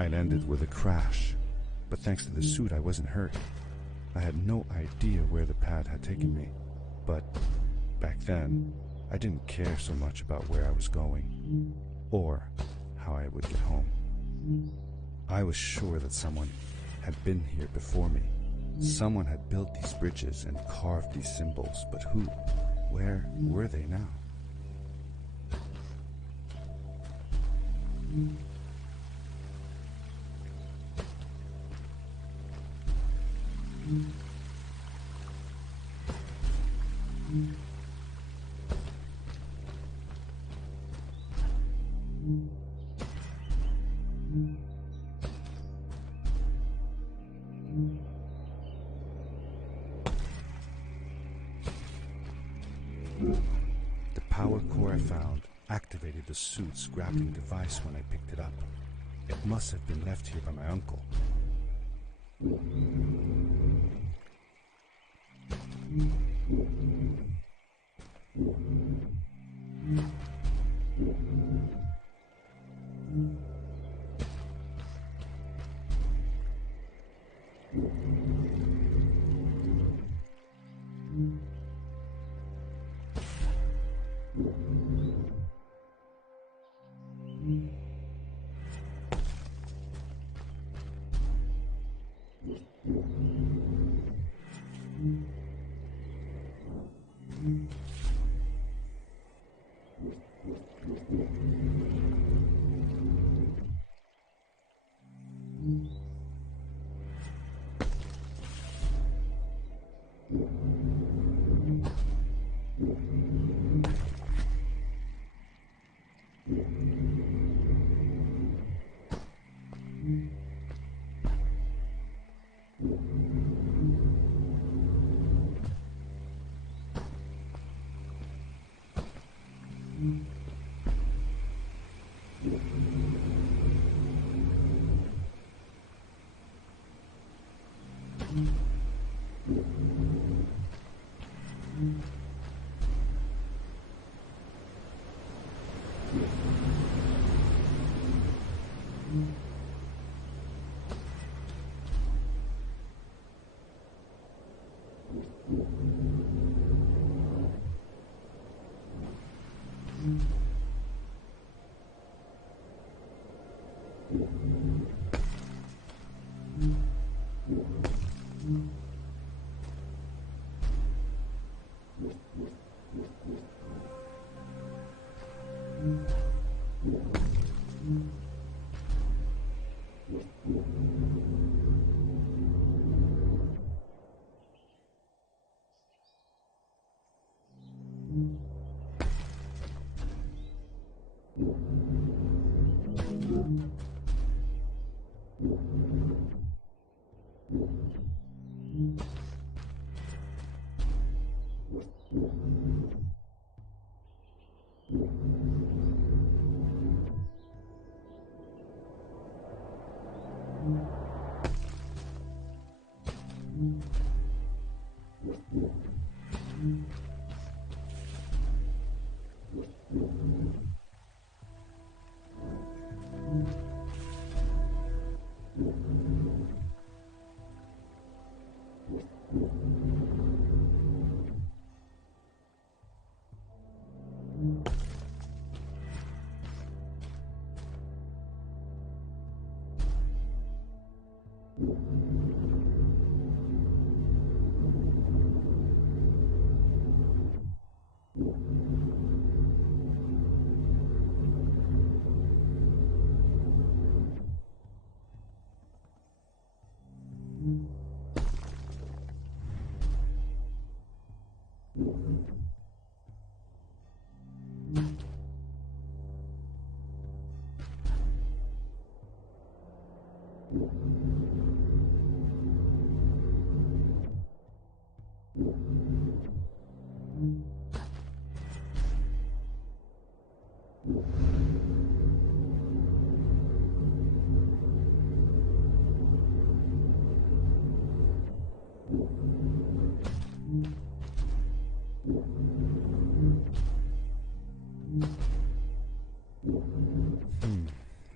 I'd ended with a crash, but thanks to the suit I wasn't hurt. I had no idea where the pad had taken me, but back then I didn't care so much about where I was going, or how I would get home. I was sure that someone had been here before me. Someone had built these bridges and carved these symbols, but who? Where were they now? The power core I found activated the suit's grappling device when I picked it up. It must have been left here by my uncle.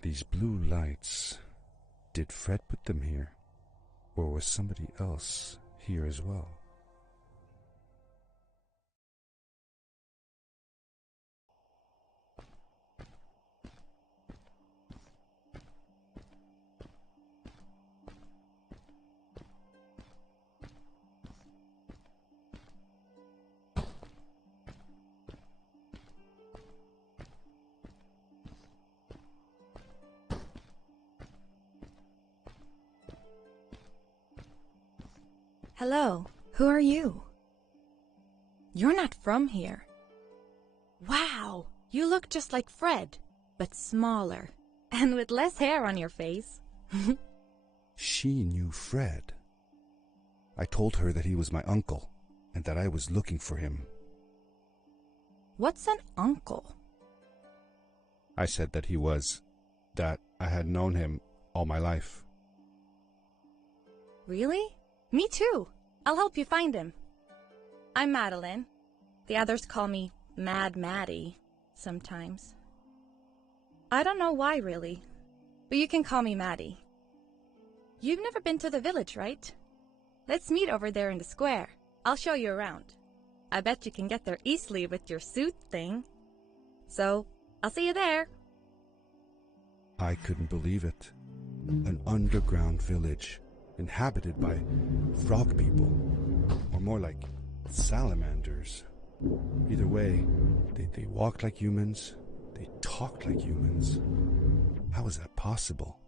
These blue lights, Did Fred put them here? Or was somebody else here as well? Hello, who are you? You're not from here. Wow, you look just like Fred, but smaller, and with less hair on your face. She knew Fred. I told her that he was my uncle, and that I was looking for him. What's an uncle? I said that that I had known him all my life. Really? Me too. I'll help you find him. I'm Madeline. The others call me Mad Maddie sometimes. I don't know why, really, but you can call me Maddie. You've never been to the village, right? Let's meet over there in the square. I'll show you around. I bet you can get there easily with your suit thing. So, I'll see you there. I couldn't believe it. An underground village, inhabited by frog people, or more like salamanders. Either way, they walked like humans, they talked like humans. How is that possible?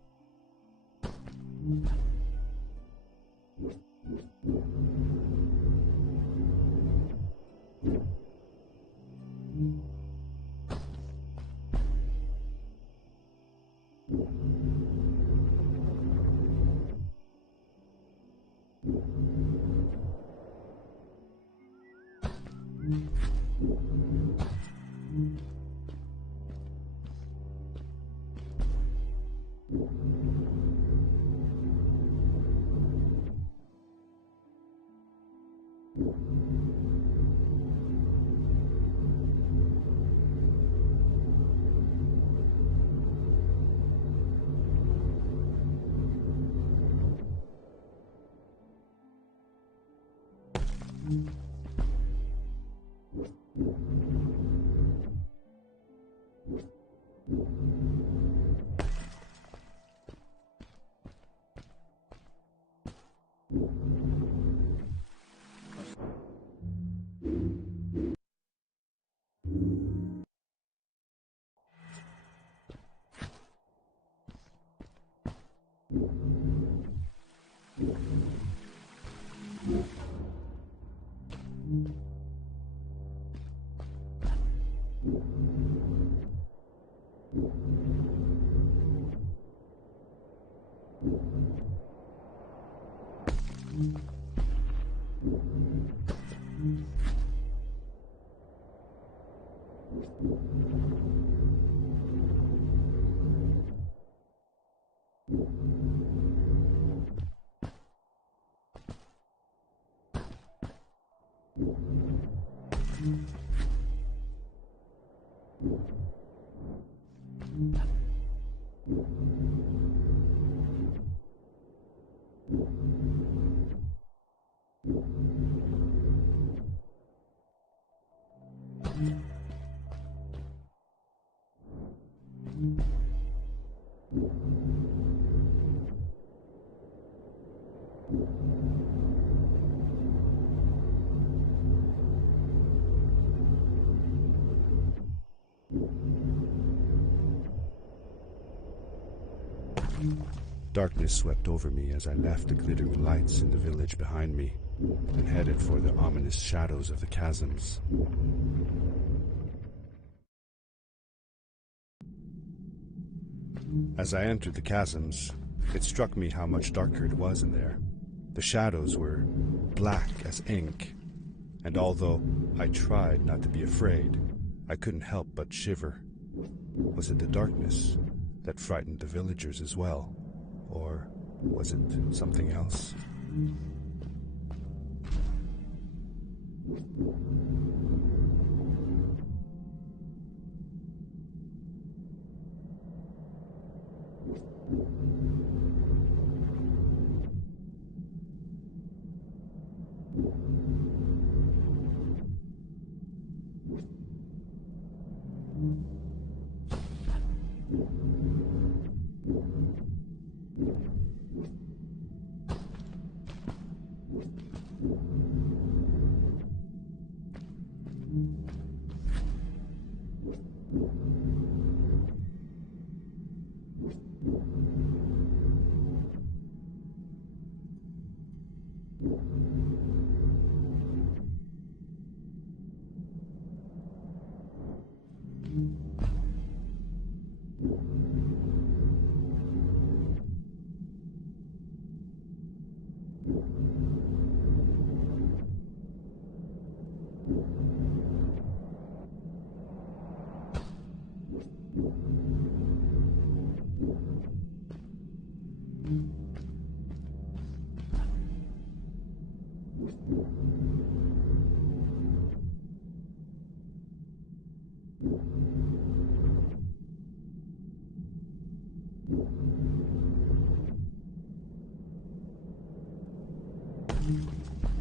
Darkness swept over me as I left the glittering lights in the village behind me and headed for the ominous shadows of the chasms. As I entered the chasms, it struck me how much darker it was in there. The shadows were black as ink, and although I tried not to be afraid, I couldn't help but shiver. Was it the darkness that frightened the villagers as well? Or was it something else?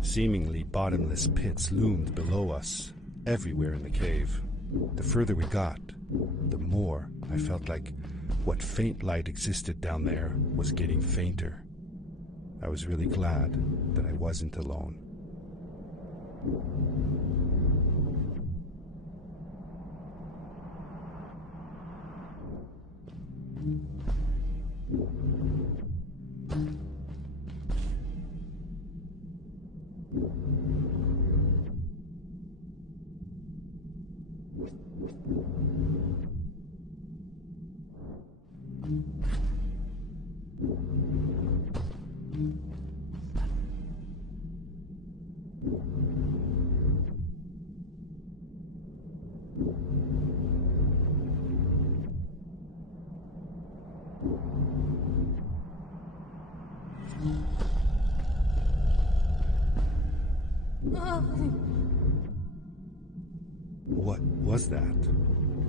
Seemingly bottomless pits loomed below us, everywhere in the cave. The further we got, the more I felt like what faint light existed down there was getting fainter. I was really glad that I wasn't alone. What was that?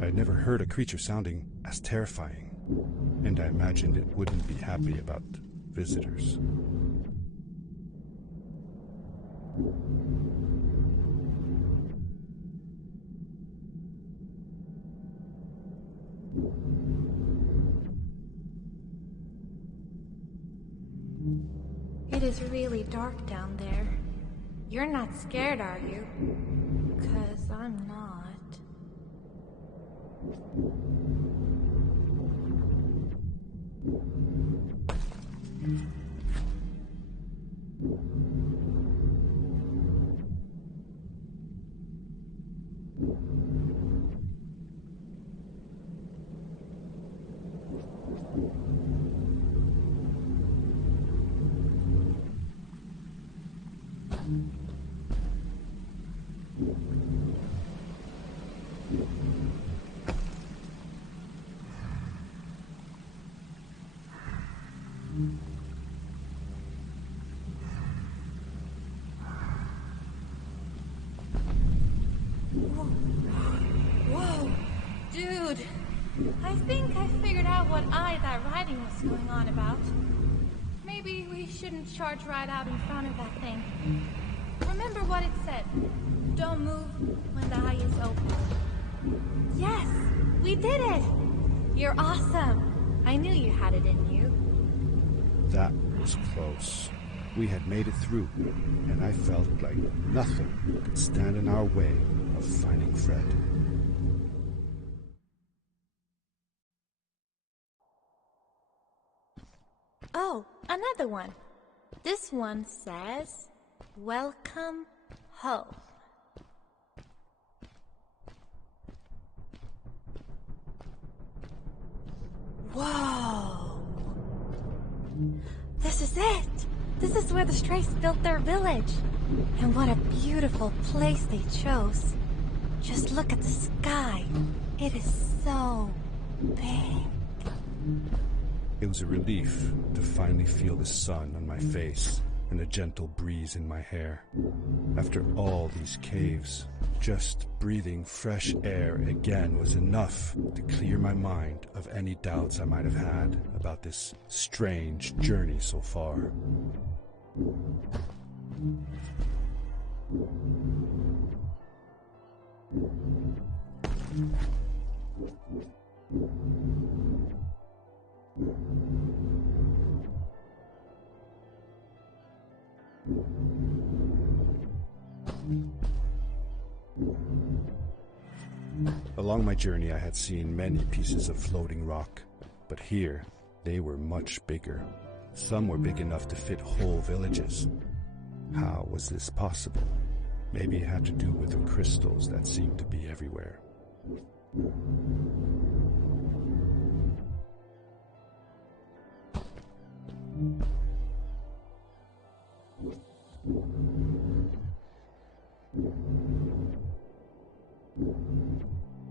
I'd never heard a creature sounding as terrifying, and I imagined it wouldn't be happy about visitors. It is really dark down there. You're not scared, are you? 'Cause I'm not. Whoa, dude, I think I figured out what that writing was going on about. Maybe we shouldn't charge right out in front of that thing. Remember what it said. Don't move when the eye is open. Yes, we did it! You're awesome. I knew you had it in you. That was close. We had made it through, and I felt like nothing could stand in our way of finding Fred. Oh, another one. This one says, "Welcome home." Whoa! This is it! This is where the Strays built their village. And what a beautiful place they chose. Just look at the sky. It is so big. It was a relief to finally feel the sun on my face and a gentle breeze in my hair. After all these caves, just breathing fresh air again was enough to clear my mind of any doubts I might have had about this strange journey so far. Along my journey, I had seen many pieces of floating rock, but here they were much bigger. Some were big enough to fit whole villages. How was this possible? Maybe it had to do with the crystals that seemed to be everywhere.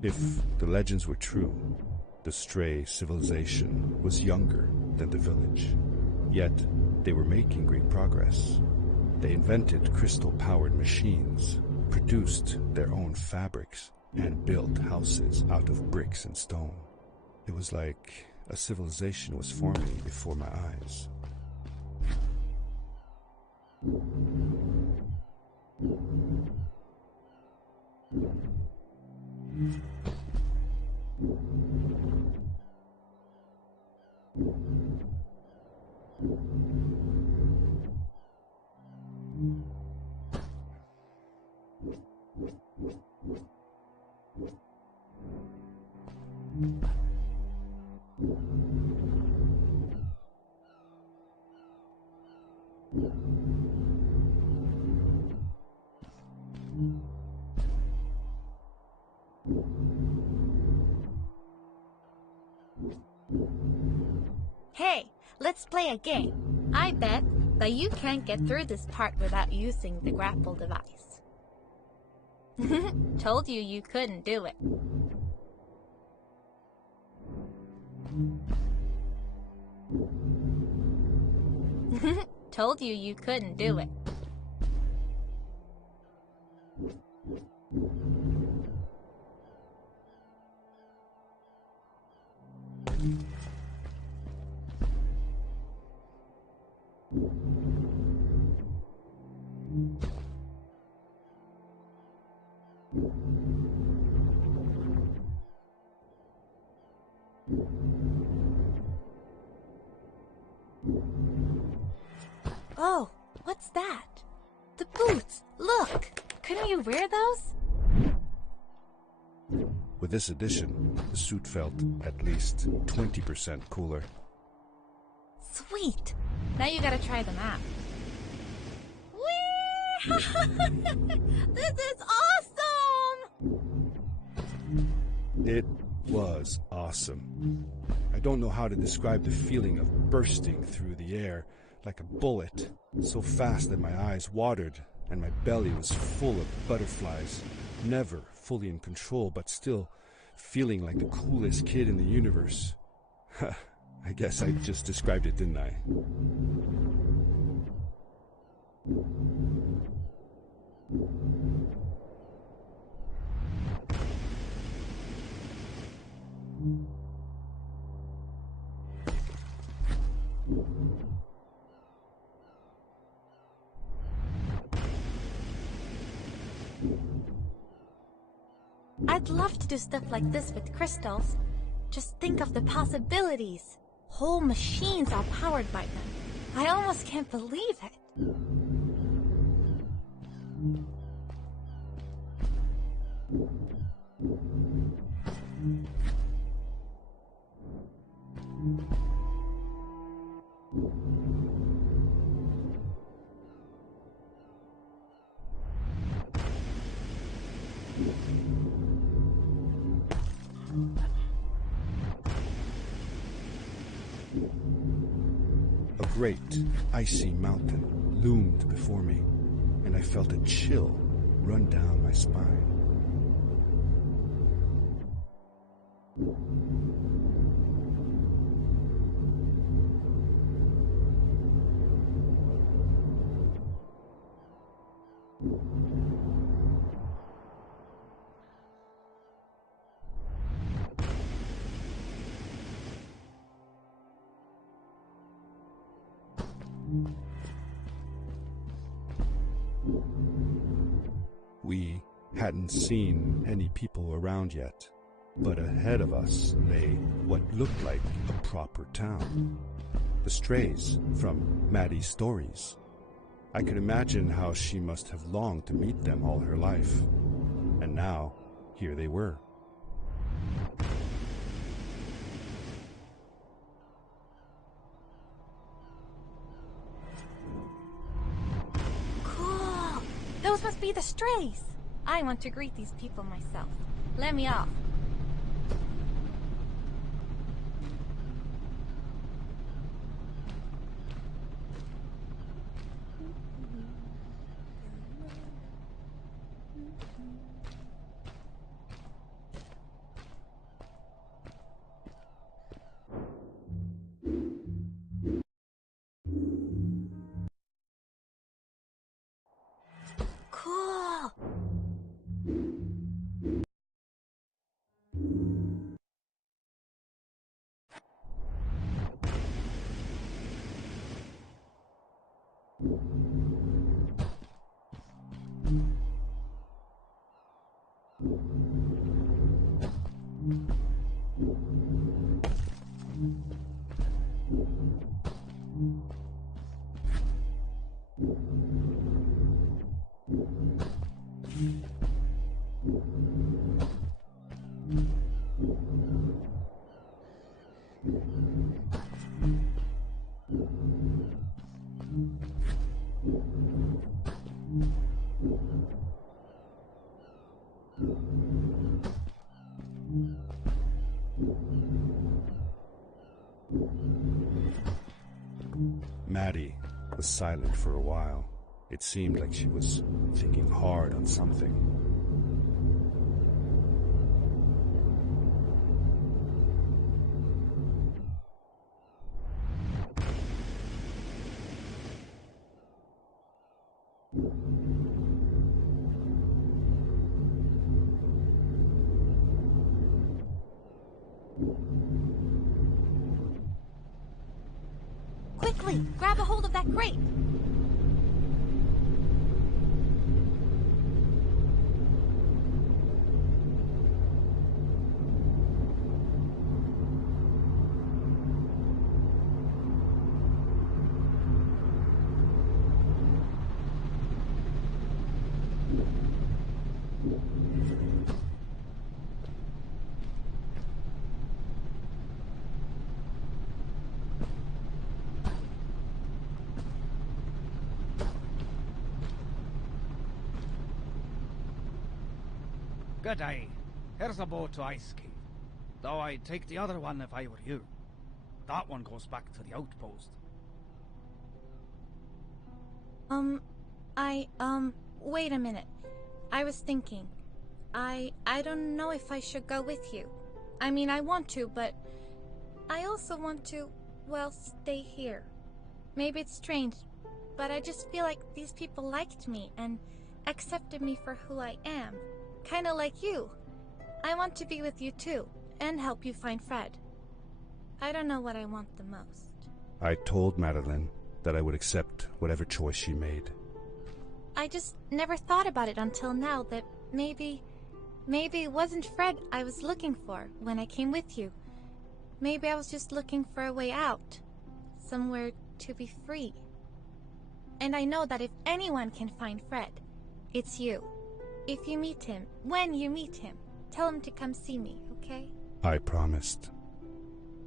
If the legends were true, the stray civilization was younger than the village. Yet, they were making great progress. They invented crystal-powered machines, produced their own fabrics, and built houses out of bricks and stone. It was like a civilization was forming before my eyes. Hey, let's play a game. I bet that you can't get through this part without using the grapple device. Told you you couldn't do it. Told you couldn't do it. Oh, what's that? The boots! Look! Couldn't you wear those? With this addition, the suit felt at least 20% cooler. Sweet! Now you gotta try them out. Whee! This is awesome! It was awesome. I don't know how to describe the feeling of bursting through the air like a bullet, so fast that my eyes watered and my belly was full of butterflies, never fully in control, but still feeling like the coolest kid in the universe. I guess I just described it, didn't I? I'd love to do stuff like this with crystals. Just think of the possibilities. Whole machines are powered by them. I almost can't believe it. A great, icy mountain loomed before me, and I felt a chill run down my spine. We hadn't seen any people around yet, but ahead of us lay what looked like a proper town. The strays from Maddie's stories. I could imagine how she must have longed to meet them all her life. And now, here they were. be the strays. I want to greet these people myself. Let me off. Cool. Maddie was silent for a while. It seemed like she was thinking hard on something. Quickly, grab a hold of that crate. Good day. Here's a boat to Ice Cave. Though I'd take the other one if I were you. That one goes back to the outpost. Wait a minute. I was thinking. I don't know if I should go with you. I mean, I want to, but I also want to, well, stay here. Maybe it's strange, but I just feel like these people liked me and accepted me for who I am. Kinda like you. I want to be with you too, and help you find Fred. I don't know what I want the most. I told Madeline that I would accept whatever choice she made. I just never thought about it until now that maybe it wasn't Fred I was looking for when I came with you. Maybe I was just looking for a way out. Somewhere to be free. And I know that if anyone can find Fred, it's you. If you meet him, when you meet him, tell him to come see me, okay? I promised.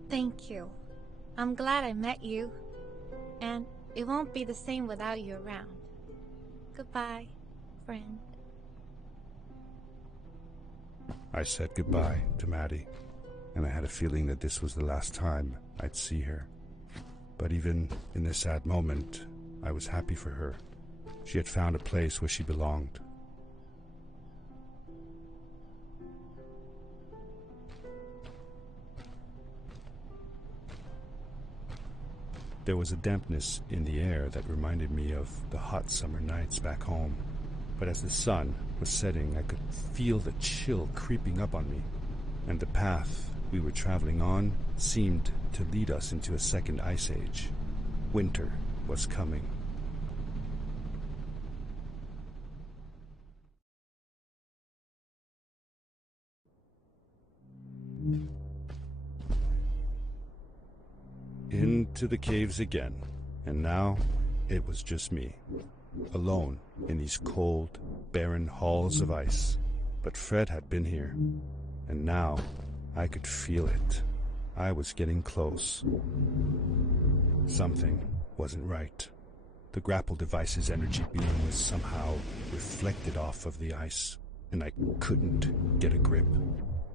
Thank you. I'm glad I met you. And it won't be the same without you around. Goodbye, friend. I said goodbye to Maddie, and I had a feeling that this was the last time I'd see her. But even in this sad moment, I was happy for her. She had found a place where she belonged. There was a dampness in the air that reminded me of the hot summer nights back home. But as the sun was setting, I could feel the chill creeping up on me, and the path we were traveling on seemed to lead us into a second ice age. Winter was coming. Into the caves again, and now it was just me, alone in these cold, barren halls of ice. But Fred had been here, and now I could feel it. I was getting close. Something wasn't right. The grapple device's energy beam was somehow reflected off of the ice, and I couldn't get a grip.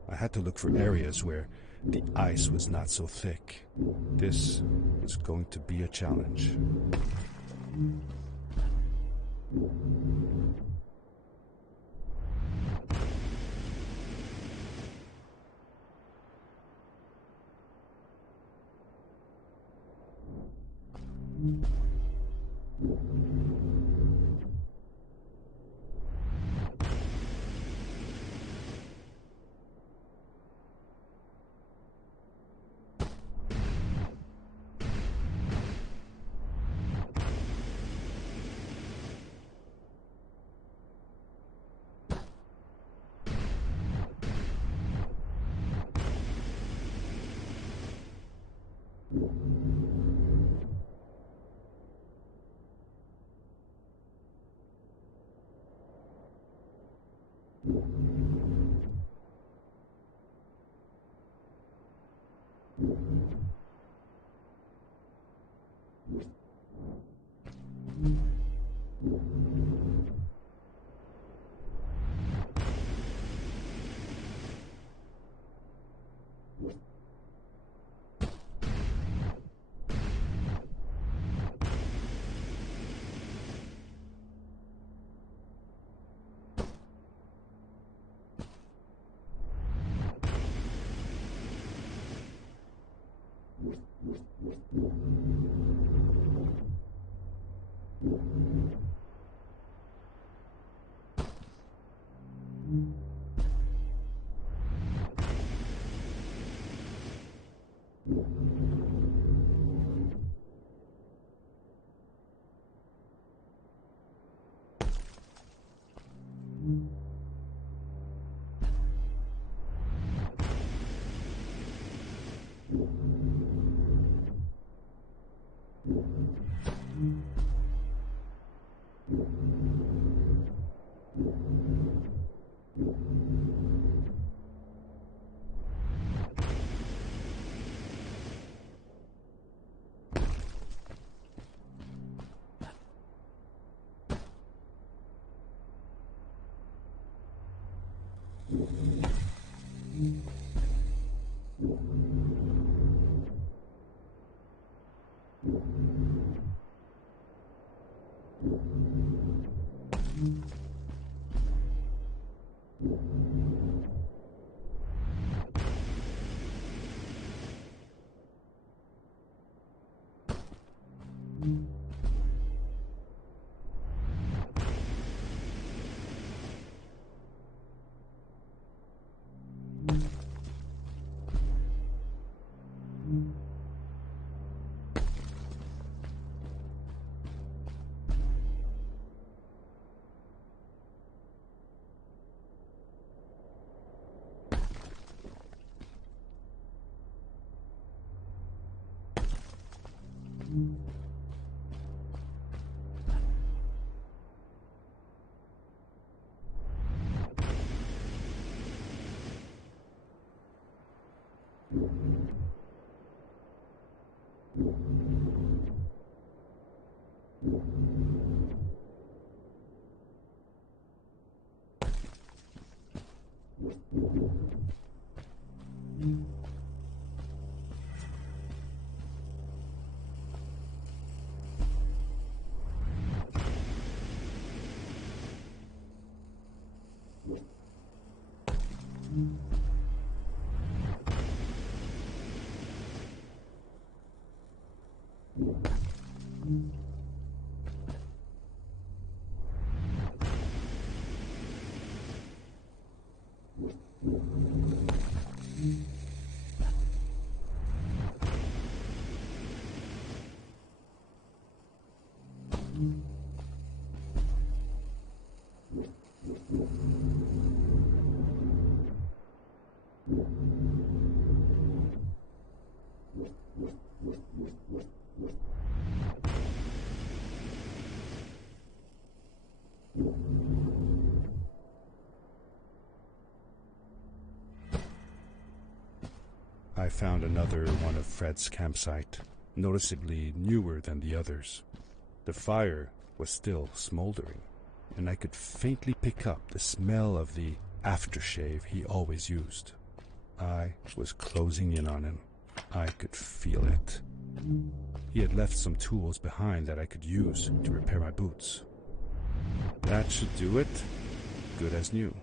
I had to look for areas where the ice was not so thick. This was going to be a challenge. I found another one of Fred's campsite, noticeably newer than the others. The fire was still smoldering, and I could faintly pick up the smell of the aftershave he always used. I was closing in on him. I could feel it. He had left some tools behind that I could use to repair my boots. That should do it. Good as new.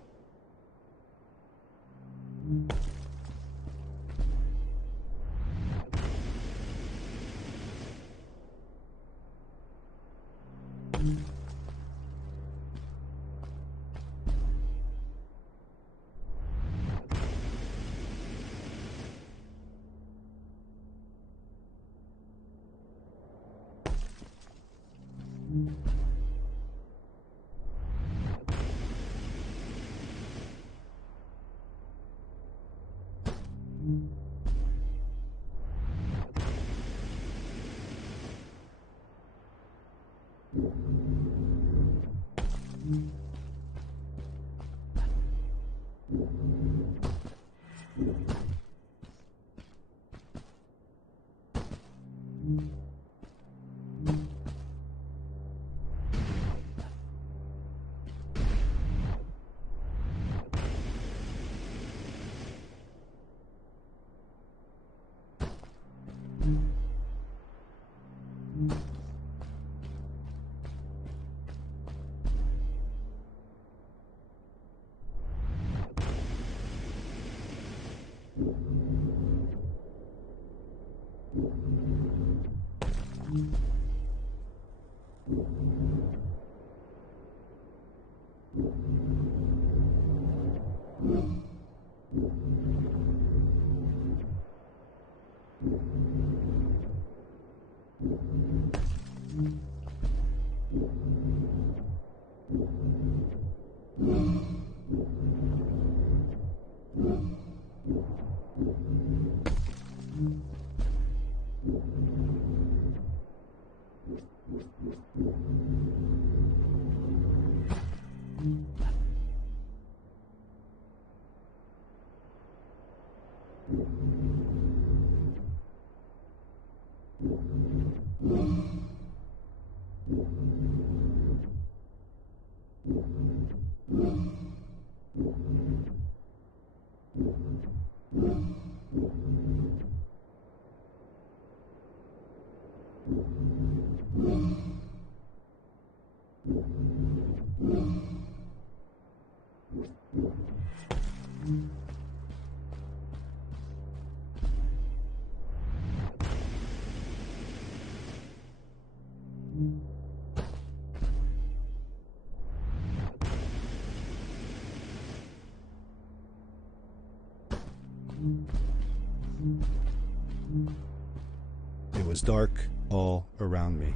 It was dark all around me,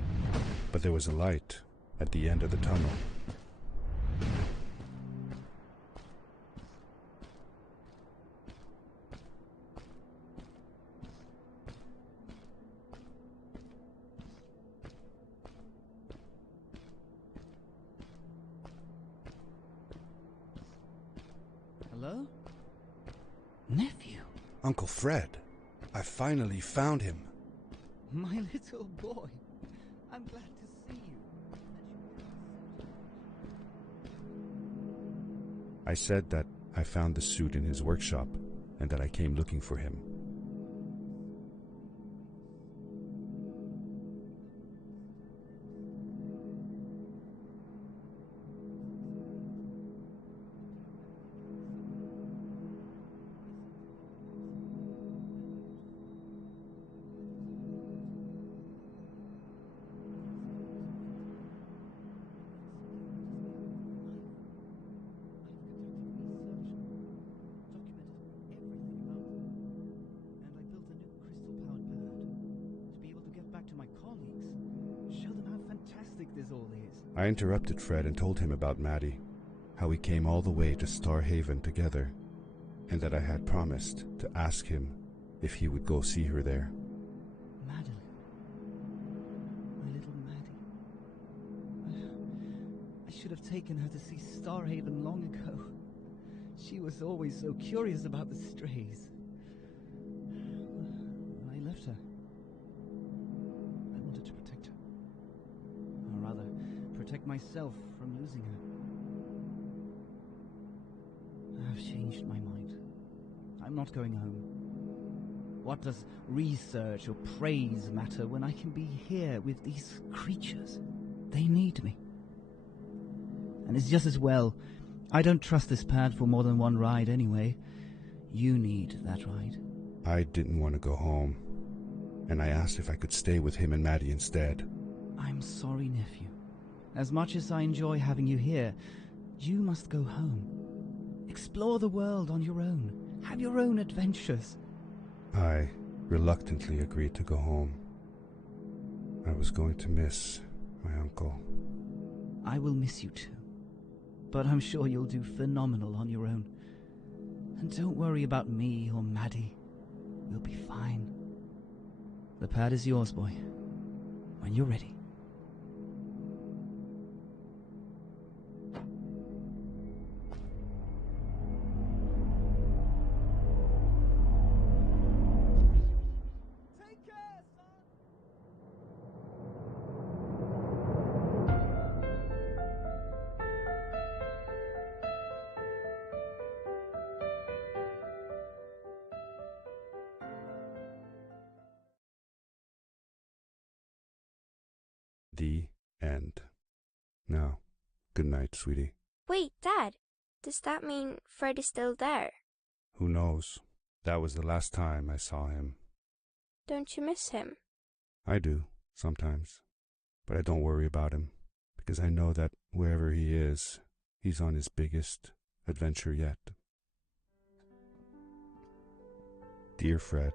but there was a light at the end of the tunnel. Hello? Nephew? Uncle Fred, I finally found him. My little boy. I'm glad to see you. I said that I found the suit in his workshop and that I came looking for him. I interrupted Fred and told him about Maddie, how we came all the way to Starhaven together, and that I had promised to ask him if he would go see her there. Madeline. My little Maddie. I should have taken her to see Starhaven long ago. She was always so curious about the strays. I left her. I wanted to protect her. protect myself from losing her. I've changed my mind. I'm not going home. What does research or praise matter when I can be here with these creatures? They need me. And it's just as well. I don't trust this pad for more than one ride anyway. You need that ride. I didn't want to go home, and I asked if I could stay with him and Maddie instead. I'm sorry, nephew. As much as I enjoy having you here, you must go home. Explore the world on your own. Have your own adventures. I reluctantly agreed to go home. I was going to miss my uncle. I will miss you too. But I'm sure you'll do phenomenal on your own. And don't worry about me or Maddie. We'll be fine. The pad is yours, boy. When you're ready. The end. Now, good night, sweetie. Wait, Dad. Does that mean Fred is still there? Who knows? That was the last time I saw him. Don't you miss him? I do, sometimes. But I don't worry about him, because I know that wherever he is, he's on his biggest adventure yet. Dear Fred,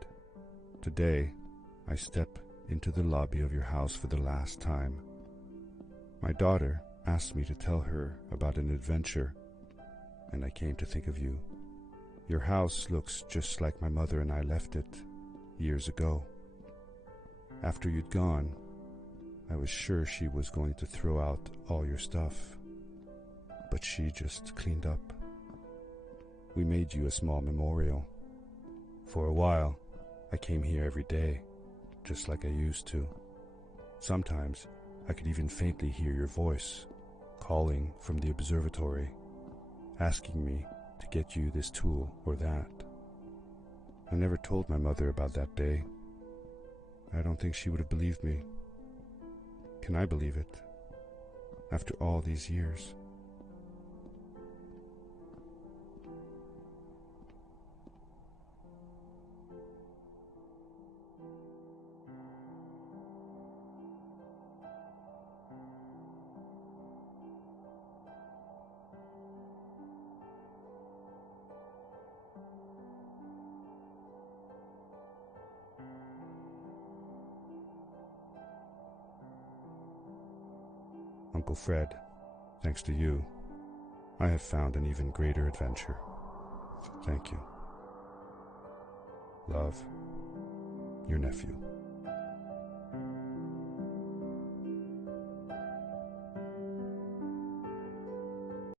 today I step into the lobby of your house for the last time. My daughter asked me to tell her about an adventure, and I came to think of you. Your house looks just like my mother and I left it years ago. After you'd gone, I was sure she was going to throw out all your stuff, but she just cleaned up. We made you a small memorial. For a while, I came here every day, just like I used to. Sometimes I could even faintly hear your voice, calling from the observatory, asking me to get you this tool or that. I never told my mother about that day. I don't think she would have believed me. Can I believe it? After all these years? Uncle Fred, thanks to you, I have found an even greater adventure. Thank you. Love, your nephew.